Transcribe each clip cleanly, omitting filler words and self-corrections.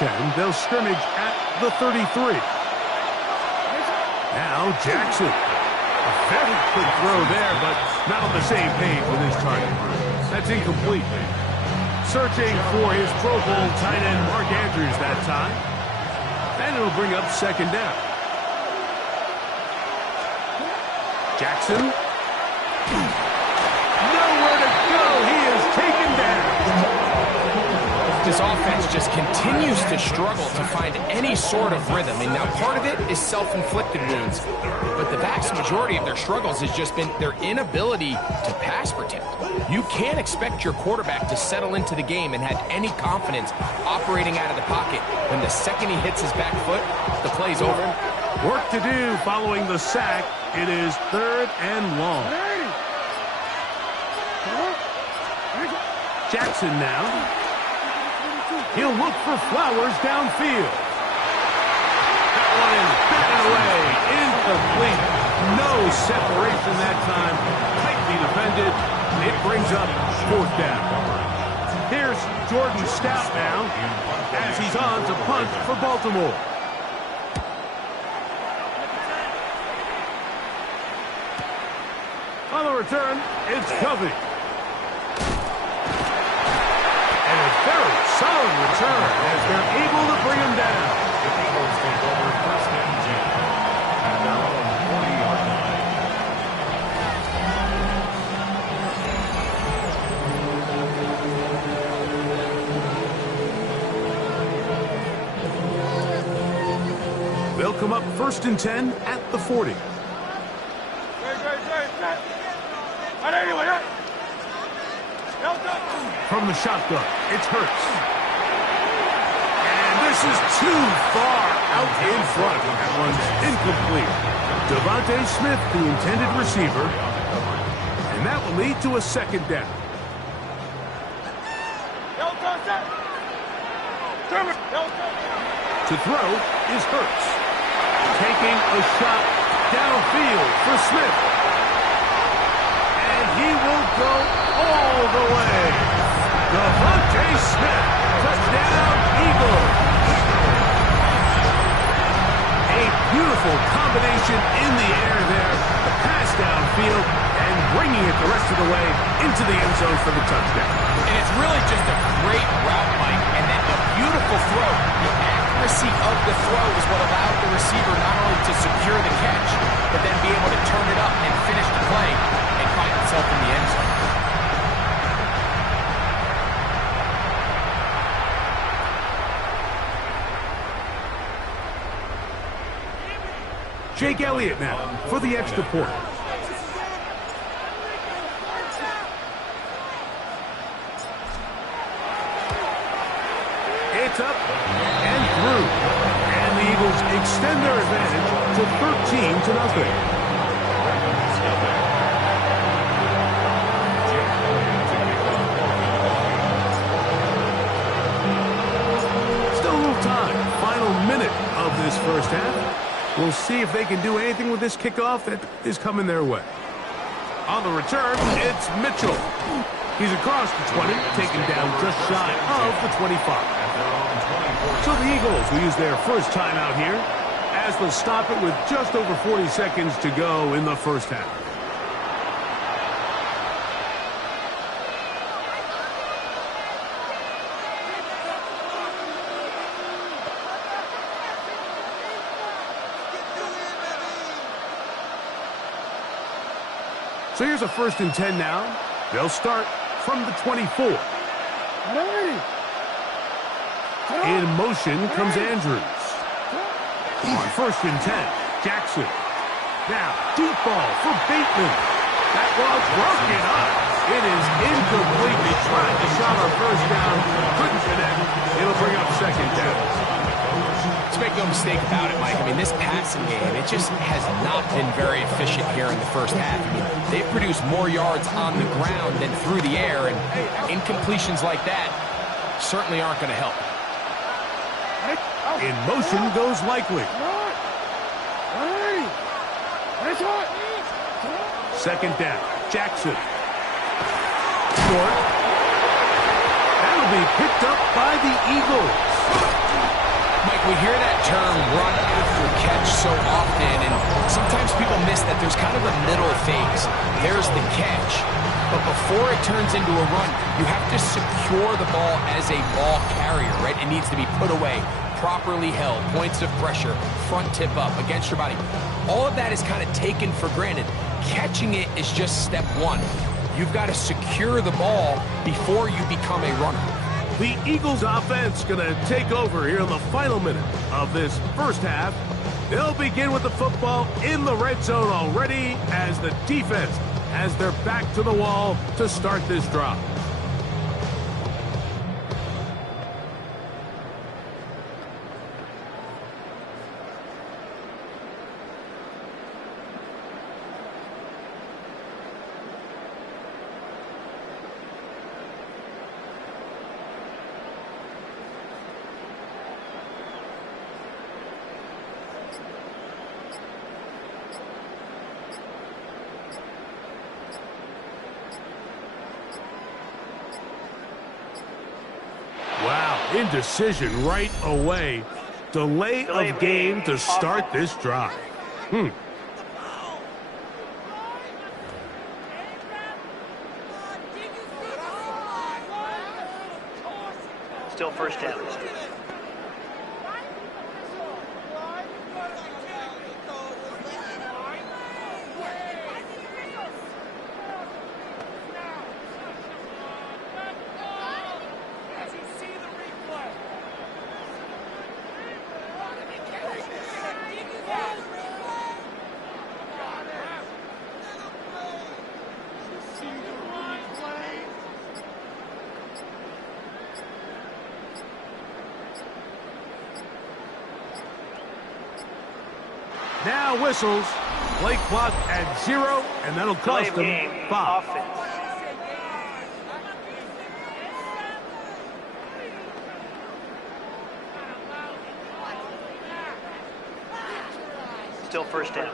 and 10. They'll scrimmage at the 33. Now Jackson. A very quick throw there, but not on the same page with his target. That's incomplete. Searching for his Pro Bowl tight end Mark Andrews that time. And it'll bring up second down. Jackson. Nowhere to go. He is taken down. This offense just continues to struggle to find any sort of rhythm. And now part of it is self-inflicted wounds. But the vast majority of their struggles has just been their inability to pass protect. You can't expect your quarterback to settle into the game and have any confidence operating out of the pocket. When the second he hits his back foot, the play's over. Work to do following the sack. It is 3rd and long. Jackson now. He'll look for Flowers downfield. That one is batted away. Incomplete. No separation that time. Tightly defended. It brings up 4th down. Here's Jordan Stout now as he's on to punt for Baltimore. On the return, it's Covey. And a very solid return as they're able to bring him down. The Eagles take over 1st and 10 at their own 40-yard line. They'll come up 1st and 10 at the 40. From the shotgun, it's Hurts. And this is too far out in front. That one's incomplete. Devontae Smith, the intended receiver. And that will lead to a 2nd down. To throw is Hurts. Taking a shot downfield for Smith. And he will go all the way. Devontae Smith, touchdown, Eagles. A beautiful combination in the air there. The pass downfield and bringing it the rest of the way into the end zone for the touchdown. And it's really just a great route, Mike, and then a beautiful throw. The accuracy of the throw is what allowed the receiver not only to secure the catch, but then be able to turn it up and finish the play and find himself in the end zone. Jake Elliott now for the extra point. It's up and through. And the Eagles extend their advantage to 13-0. Still a little time. Final minute of this first half. We'll see if they can do anything with this kickoff that is coming their way. On the return, it's Mitchell. He's across the 20, taken down just shy of the 25. So the Eagles will use their first timeout here as they'll stop it with just over 40 seconds to go in the first half. So here's a 1st and 10 now. They'll start from the 24. In motion comes Andrews. On 1st and 10, Jackson. Now, deep ball for Bateman. That ball's broken up. It is incomplete. He tried to shot on 1st down. Couldn't connect. It'll bring up 2nd down. Let's make no mistake about it, Mike. I mean, this passing game, it just has not been very efficient here in the first half. I mean, they've produced more yards on the ground than through the air, and incompletions like that certainly aren't going to help. In motion goes Likely. 2nd down, Jackson. Short. That'll be picked up by the Eagles. hear that term run after catch so often, and sometimes people miss that there's kind of a middle phase. There's the catch, but before it turns into a run, you have to secure the ball as a ball carrier, right? It needs to be put away, properly held, points of pressure, front tip up against your body. All of that is kind of taken for granted. Catching it is just step one. You've got to secure the ball before you become a runner. The Eagles offense going to take over here in the final minute of this first half. They'll begin with the football in the red zone already as the defense has their back to the wall to start this drive. Indecision right away. Delay of game to start this drive. Still first down. Now whistles. Play clock at 0, and that'll cost them 5. Still first down.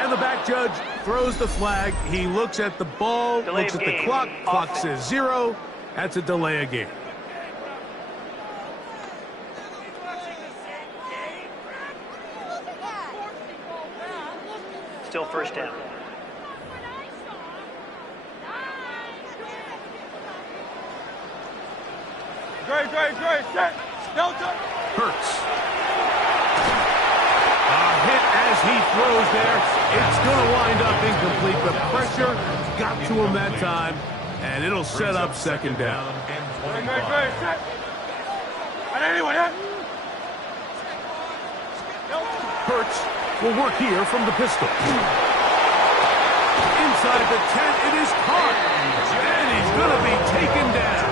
And the back judge throws the flag. He looks at the ball, looks at the clock. Clock says 0. That's a delay of game. Still first down. Great, set, Delta. Hurts. Hit as he throws there. It's going to wind up incomplete, but pressure got to him that time, and it'll set up second down. Great, set. And anyone, Hurts will work here from the pistol. Inside the 10, it is caught, and he's going to be taken down.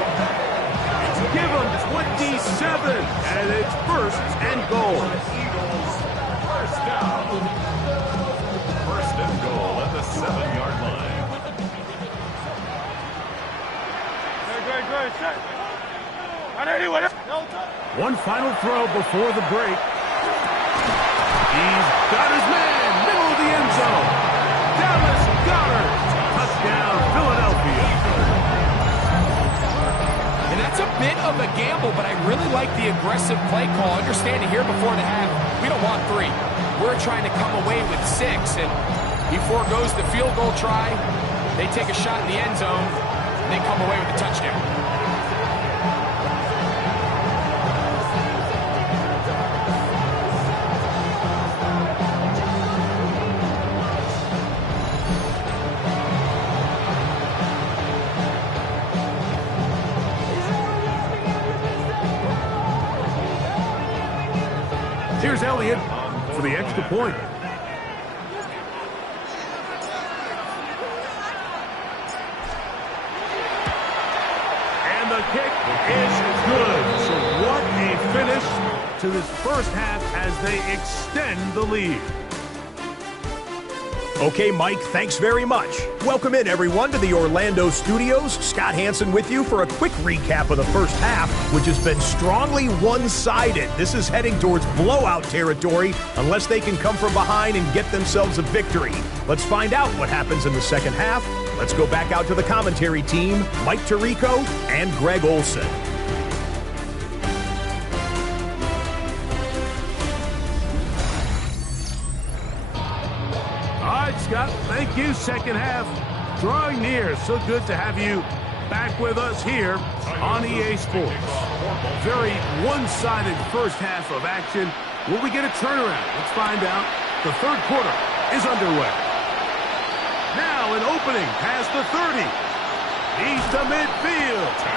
Give him 27, and it's first and goal. First down. First and goal at the 7-yard line. Great, set. And anyone, One final throw before the break. He's got his man, middle of the end zone. Dallas Goedert, touchdown, Philadelphia. And that's a bit of a gamble, but I really like the aggressive play call. Understanding here before the half, we don't want 3. We're trying to come away with 6, and he foregoes the field goal try. They take a shot in the end zone, and they come away with a touchdown. Here's Elliott for the extra point. to this first half as they extend the lead. Okay, Mike, thanks very much. Welcome in, everyone, to the Orlando studios. Scott Hansen with you for a quick recap of the first half, which has been strongly one-sided. This is heading towards blowout territory unless they can come from behind and get themselves a victory. Let's find out what happens in the second half. Let's go back out to the commentary team, Mike Tirico and Greg Olson. Scott, thank you. Second half drawing near. So good to have you back with us here on EA Sports. Very one-sided first half of action. Will we get a turnaround? Let's find out. The third quarter is underway. Now an opening past the 30. He's to midfield.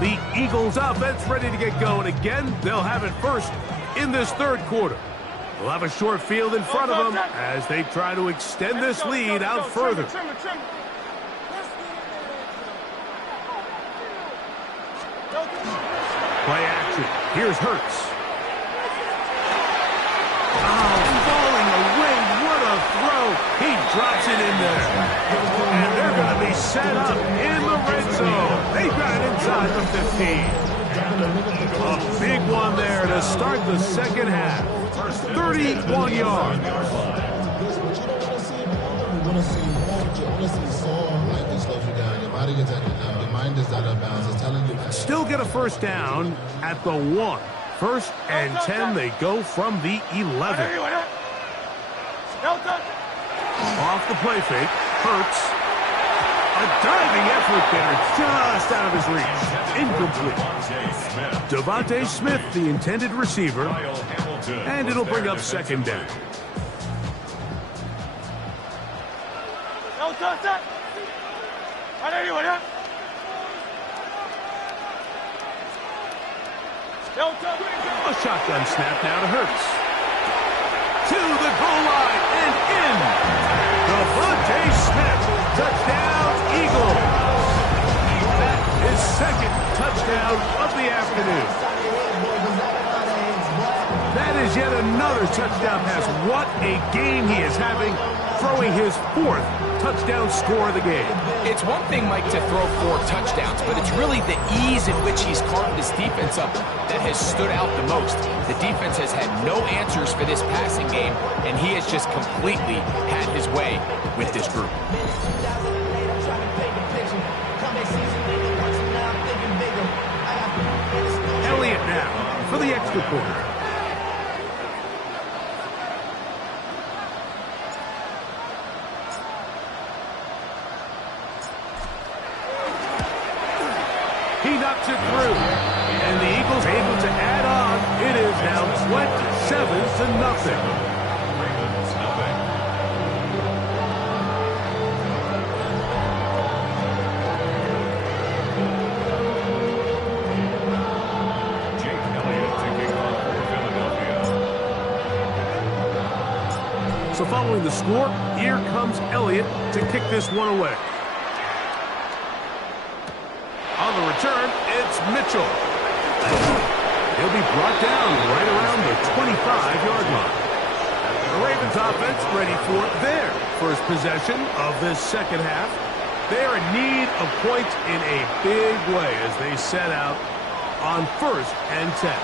The Eagles offense ready to get going again. They'll have it first in this third quarter. They'll have a short field in front of them as they try to extend this lead out further. Play action. Here's Hurts. Oh, falling away. What a throw. He drops it in there. And they're going to be set up in the red zone. They got it inside the 15. A big one there to start the second half. 31 yards. Still get a first down at the 1. First and 10, they go from the 11. Off the play fake, Hurts. A diving effort there, just out of his reach. Incomplete. Devontae Smith, the intended receiver, and it'll bring up second down. A shotgun snap now to Hurts. To the goal line and in. Devontae Smith, touchdown, Eagles. That is second touchdown of the afternoon. That is yet another touchdown pass. What a game he is having, throwing his 4th touchdown score of the game. It's one thing, Mike, to throw 4 touchdowns, but it's really the ease in which he's carved his defense up that has stood out the most. The defense has had no answers for this passing game, and he has just completely had his way with this group. Elliott now for the extra point. He knocks it through, and the Eagles able to add on. It is now 27-0. Jake Elliott taking off for Philadelphia. So following the score, here comes Elliott to kick this one away. On the return, it's Mitchell. He'll be brought down right around the 25-yard line. The Ravens offense ready for their first possession of this second half. They're in need of points in a big way as they set out on 1st and 10.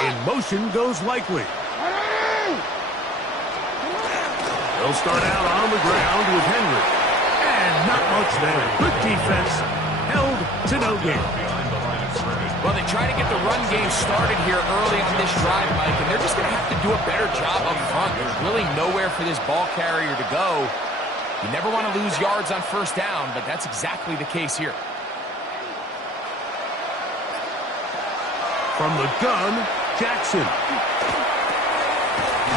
In motion goes Likely. They'll start out on the ground with Henry. And not much there. Good defense. Held to no gain. Well, they try to get the run game started here early on this drive, Mike, and they're just going to have to do a better job up front. There's really nowhere for this ball carrier to go. You never want to lose yards on first down, but that's exactly the case here. From the gun, Jackson.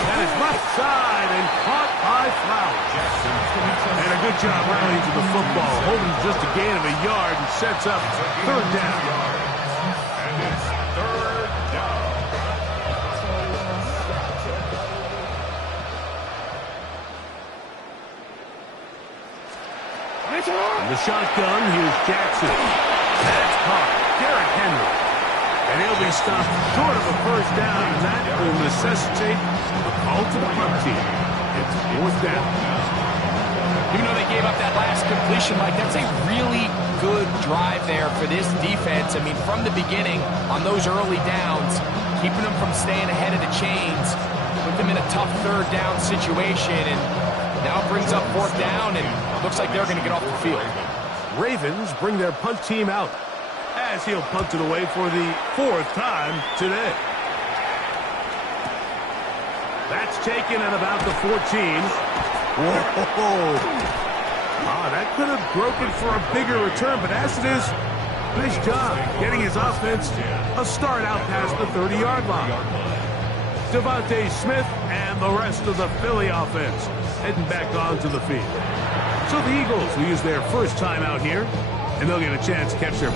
That is left side and caught by Flowers. And a good job rallying to the football, holding just a gain of a yard and sets up third down. And it's third down. In the shotgun, here's Jackson. That's caught. Derrick Henry. And he'll be stopped short of a first down, and that will necessitate a call to the punt team. It's fourth down. Even though they gave up that last completion, Mike, that's a really good drive there for this defense. I mean, from the beginning, on those early downs, keeping them from staying ahead of the chains, put them in a tough third down situation, and now it brings up fourth down, and looks like they're going to get off the field. Ravens bring their punt team out as he'll punt it away for the fourth time today. That's taken at about the 14. Whoa. That could have broken for a bigger return, but as it is, nice job getting his offense a start out past the 30-yard line. Devontae Smith and the rest of the Philly offense heading back onto the field. So the Eagles will use their first time out here, and they'll get a chance to catch their